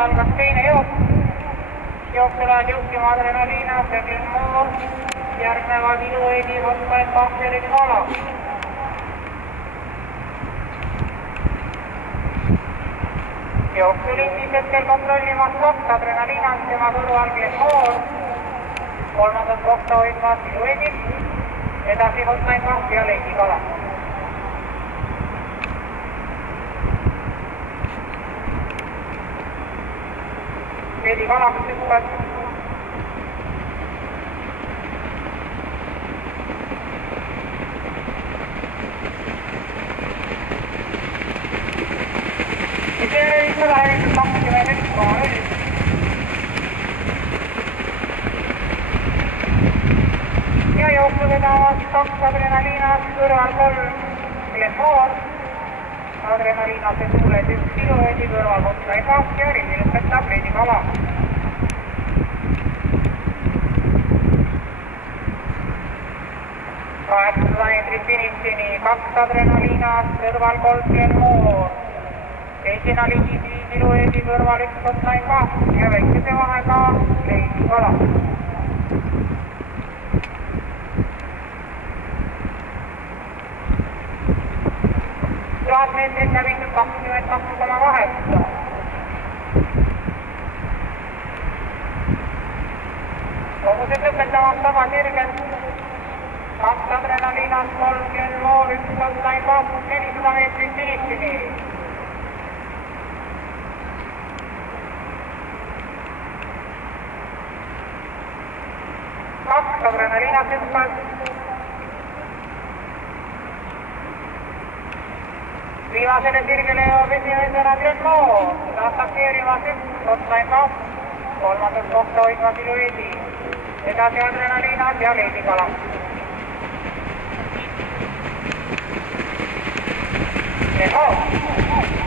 algas teine jook. Jooksulevad juhtima Adrenalinas ja Glenmore. Järgnevad Ilueedi, Hotman, Pahveri, Kala. Jooksulindis hetkel kontrollimas kohta Adrenalinas, tema kõrval Glenmore. Kolmandat kohta hoidmas Ilueedi. Edasi Hotman, Pahv ja Leidi, Kala. Leidi Kala, kes hüppas. See 121,0. Ja jooksu vedamas 2 Adrenalinas, kõrval 3 Glenmore. Adrenalinase tuuled 1 Ilueedi, kõrval Hotman, Pahv ja ringi lõpetab Leidi Kala. Meetrit finissini 2 Adrenalinas, kõrval 3 Glenmore. Teisena lindis 5 Ilueedi, kõrval 1 Hotman, Pahv ja väikese vahega Leidi Kala. Meetrit läbitud 22,8. Kogused lõpetavad sama sirgelt. 2 Adrenalinas, 3 Glenmore, 1 Hotman, Pahv, 400 meetrit finissini. Adrenalinas hüppas. Viimasele sirgele jõuab esimesena Glenmore. Seda atakeerimas 1 Hotman, Pahv. Kolmandat kohta hoidmas Ilueedi. Edasi Adrenalinas ja Leidi Kala. Glenmore.